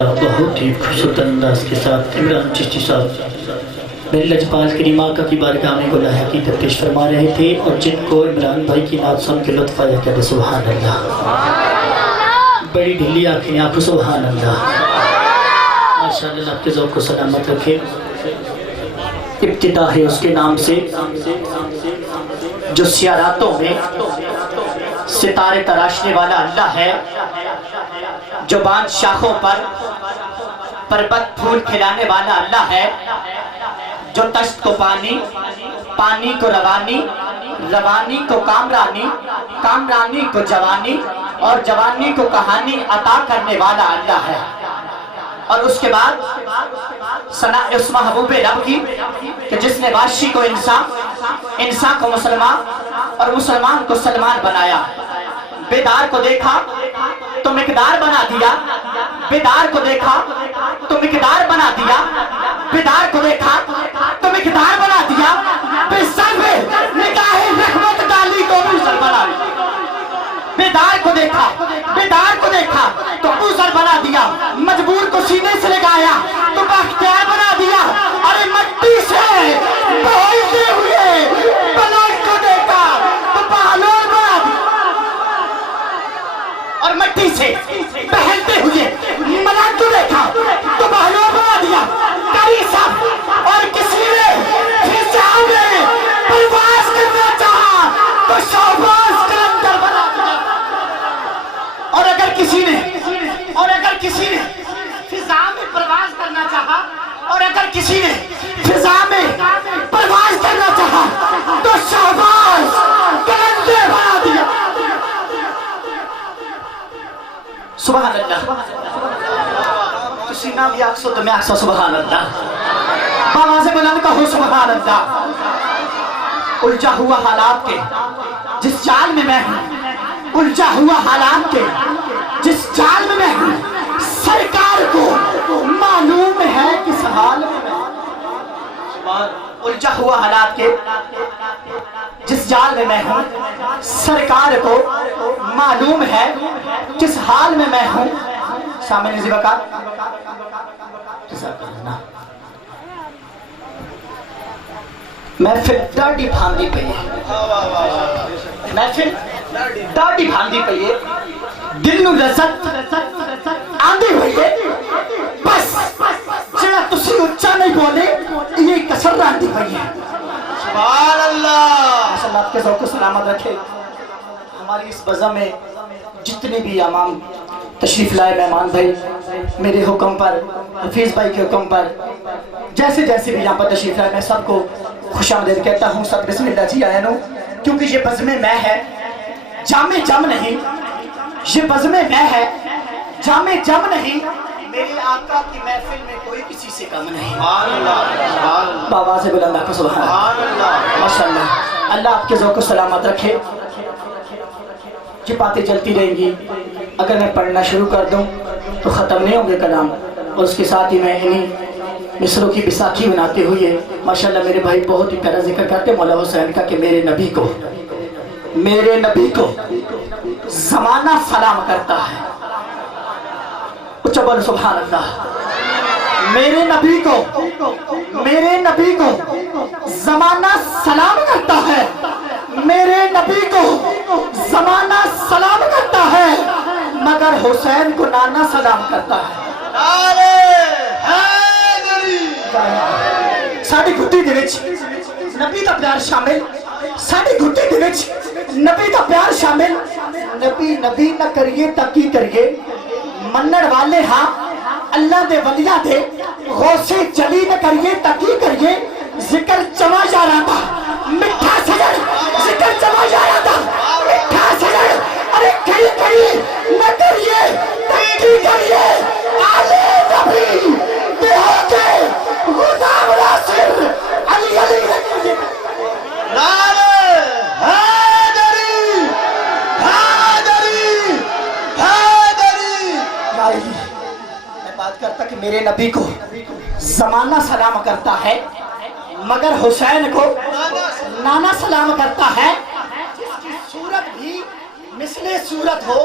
बहुत ही खूबसूरत अंदाज के साथ इमरान चिश्ती साहब मेरे लजपाल करीमा का की बारगाह में गुलाह हकीकत पेश फरमा रहे थे और जिनको इमरान भाई की नात सुन के लुत्फ़ आया कहते सुभान अल्लाह। बड़ी ढीली आँखें आपको सुभान अल्लाह माशाअल्लाह। आपके ज़ौक़ को सलामत रखे। इब्तिदा है उसके नाम से जो सियारातों में सितारे तराशने वाला अल्लाह है, जो बादशाहों पर पर्वत फूल खिलाने वाला अल्लाह है, जो तश्त को पानी, पानी को रवानी, रवानी को कामरानी, कामरानी को जवानी और जवानी को कहानी अता करने वाला अल्लाह है। और उसके बाद सना उस महबूब रब की कि जिसने वाशी को इंसान, इंसान को मुसलमान और मुसलमान को सलमान बनाया। बेदार को देखा तो मिकदार बना दिया, बेदार को देखा तो मिकदार बना दिया, बेदार को देखा तो मिकदार बना दिया, बेसर में निगाहे रहमत डाली तो मूसर बना दिया। बेदार को देखा, बेदार को देखा तो मूसर बना दिया, मजबूर को सीने से लगाया तो बख्तियार बना दिया। अरे मट्टी से बोलते हुए बलौट को देखा तो बहलोल बना दिया और मट्टी से बहलते हुए मलाक को देखा तो बहलोल बना दिया। करी साहब और किसी ने फिजा में परवाज़ करना चाहा तो शाहबाज कलंदर बना दिया। और अगर किसी ने फिजा में परवाज़ करना चाहा और अगर किसी ने फिजा में परवाज़ करना चाहा तो शाहबाज कलंदर बना दिया। सुभान अल्लाह। किसी ना भी आखसो तो मैं आखसो सुभान अल्लाह। आवाज़ बुलंद कहो सुभान अल्लाह। उलझा हुआ हालात के जिस जाल में मैं हूँ, उलझा हुआ हालात के जिस जाल में मैं हूँ, सरकार को मालूम है किस हाल में मैं। उलझा हुआ हालात के जिस जाल में मैं हूँ, सरकार को मालूम है किस हाल में मैं हूँ। शामिल महफिल डाडी भांदी पई है, महफिल डाडी भांदी पई है, दिल नूं लज़्ज़त आंदी हुई है। बस जेड़ा तुसी उच्चा नहीं बोले ये कसर आंदी पई है। सुभान अल्लाह। अल्लाह के ज़ौक़ को सलामत रखे। हमारी इस बज़म में जितने भी इमाम तशरीफ लाए मेहमान भाई, मेरे हुक्म पर, हफीज़ भाई के हुक्म पर, जैसे जैसे भी यहाँ पर तशरीफ लाए, मैं सबको खुशामदीद कहता हूँ। सब बिस्मिल्लाह जी आया नो, क्योंकि ये बज़्म मैं है, जामे जम नहीं। ये बज़्म मैं है, जामे जम नहीं। मेरे आका की महफिल में कोई किसी से कम नहीं। बाबा से बुलंद आका सुभान अल्लाह माशाअल्लाह। अल्लाह आपके ज़ौक़ को सलामत रखे। ये बातें चलती रहेंगी, अगर मैं पढ़ना शुरू कर दूं तो ख़त्म नहीं होंगे कलाम। और उसके साथ ही मैं इन्हीं मिसरों की बैसाखी बनाते हुए माशाअल्लाह मेरे भाई बहुत ही प्यारा जिक्र करते मौला हुसैन का कि मेरे नबी को ज़माना सलाम करता है। उच्च बोलो सुभान अल्लाह। मेरे नबी को ज़माना सलाम करता है, मेरे नबी को ज़माना सलाम करता है, मगर हुसैन को नाना सलाम करता है। साड़ी घुट्टी दे विच नबी दा प्यार शामिल, साड़ी घुट्टी दे विच नबी दा प्यार शामिल। नबी न करिए तां की करिए, मन्नण वाले हाँ अल्लाह दे वलियां दे, गौसे जली न करिए तां की करिए। जिक्र चवा जा रहा था मिठा सजन, जिक्र चवा जा रहा था मिठा सजन। अरे कहीं कहीं न करिए तां की करिए। आले नबी बेहोके गुलाम नासिर अली अली रखिए। नारे हैदरी हैदरी हैदरी। मैं बात करता कि मेरे नबी को ज़माना सलाम करता है, मगर हुसैन को नाना सलाम करता है। जिसकी सूरत भी मिसले सूरत हो,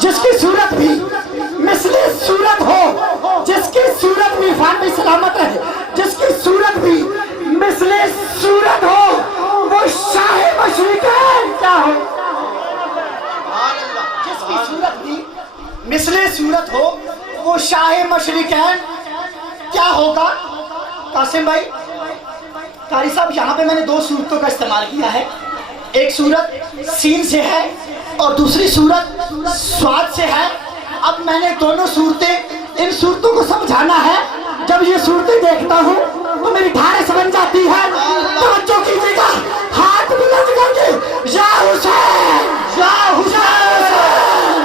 जिसकी सूरत भी मिसले सूरत हो, जिसकी सूरत भी फान सलामत रहे, जिसकी सूरत भी मिसले सूरत हो, वो शाह मशरिकैन क्या हो। जिसकी सूरत भी मिसले सूरत हो, वो शाह मशरिकैन क्या होगा। कासिम भाई, कारी साहब, यहाँ पे मैंने दो सूरतों का इस्तेमाल किया है। एक सूरत सीन से है और दूसरी सूरत स्वाद से है। अब मैंने दोनों सूरतें, इन सूरतों को समझाना है। जब ये सूरतें देखता हूँ तो मेरी ढारस बन जाती है। तवज्जो कीजिएगा, हाथ बुलंद करके या हुसैन, या हुसैन,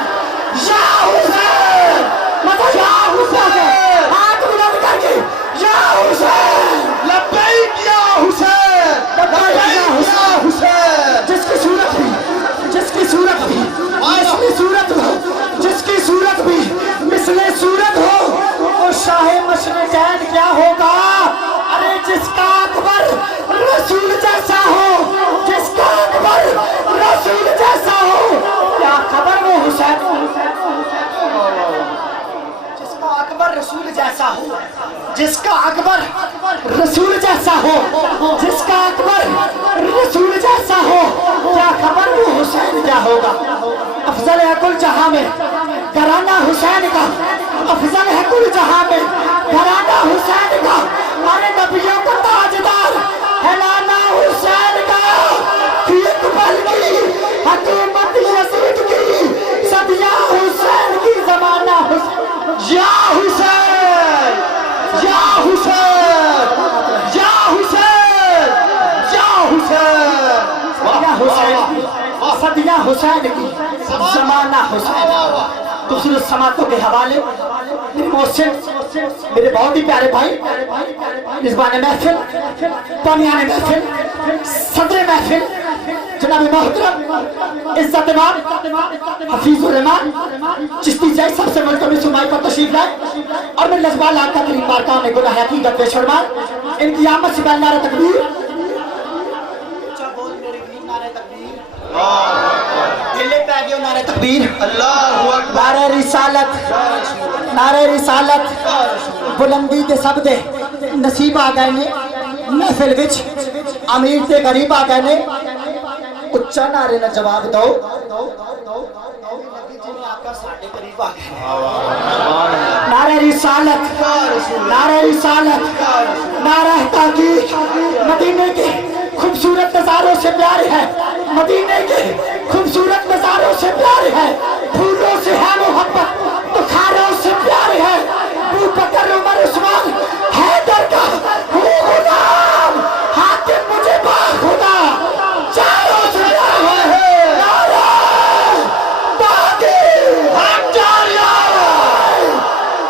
या हुसैन, मतलब या हुसैन, हाथ बुलंद करके या हुसैन, लब्बैक या हुसैन, लब्बैक या हुसैन। जिसकी सूरत भी, जिसकी सूरत भी मिसले सूरत हो, जिसकी सूरत भी मिसले सूरत हो, वो शाह मशरिकैन क्या होगा। अरे जिसका अकबर रसूल जैसा हो, जिसका अकबर रसूल जैसा हो, क्या खबर वो हुसैन, जिसका अकबर रसूल जैसा हो, जिसका अकबर रसूल जैसा हो, जिसका अकबर रसूल जैसा हो, क्या खबर वो हुसैन क्या होगा। अफजल है कुल जहां में घराना हुसैन का, अफजल है कुल जहां में घराना हुसैन का। हमारे नबियों का ताजदार है नाना हुसैन का। इकबाल की हुकूमत यजीद की, सदियां हुसैन की, जमाना हुसैन। या हुसैन, या हुसैन, या हुसैन, या हुसैन, या हुसैन, सदियां हुसैन की, जमाना हुसैन। दूसरे समातों के हवाले मेरे बहुत ही प्यारे भाई, रिजवान महफिल, बनियान महफिल, सदर महफिल, जनाब मोहतरम इज्जत इमाम हफीजुर रहमान चिश्ती जैद सबसे मुल्तमिस सुमाई पर तशरीफ लाए और मैं लजबाल आपका करीम बारकाह में गुनाह हकीकत पेश फरमाए। इनकी आमद से पहले नारे तकबीर, नारे तकबीर, अल्लाहु अकबर, नारे रिसालत, नारे रिसालत, बुलंदी के शब्द नसीब आ गए ने महफिल विच, अमीर ते गरीब आ गए ने। उच्चा नारे ना जवाब दो, नारे रिसालत, नारे रिसालत, नारे ताकीद। मदीने के खूबसूरत नजारों से प्यार है, मदीने के खूबसूरत नजारों से प्यार है। फूलों से है मोहब्बत तो खारों से प्यार है। अबू बकर उमर उस्मान हैदर का हूँ गुलाम, हाकिम मुझे बाखुदा, चारों से प्यार है। नारा ताकी हम जारिया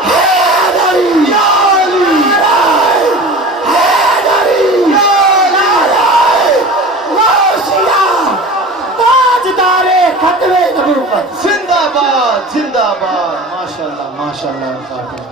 हैदरी, नारा हैदरी, नारा गौसिया, ताजदारे खतवे नबूवत। जिंदाबाद जिंदाबाद, माशाल्लाह माशाल्लाह।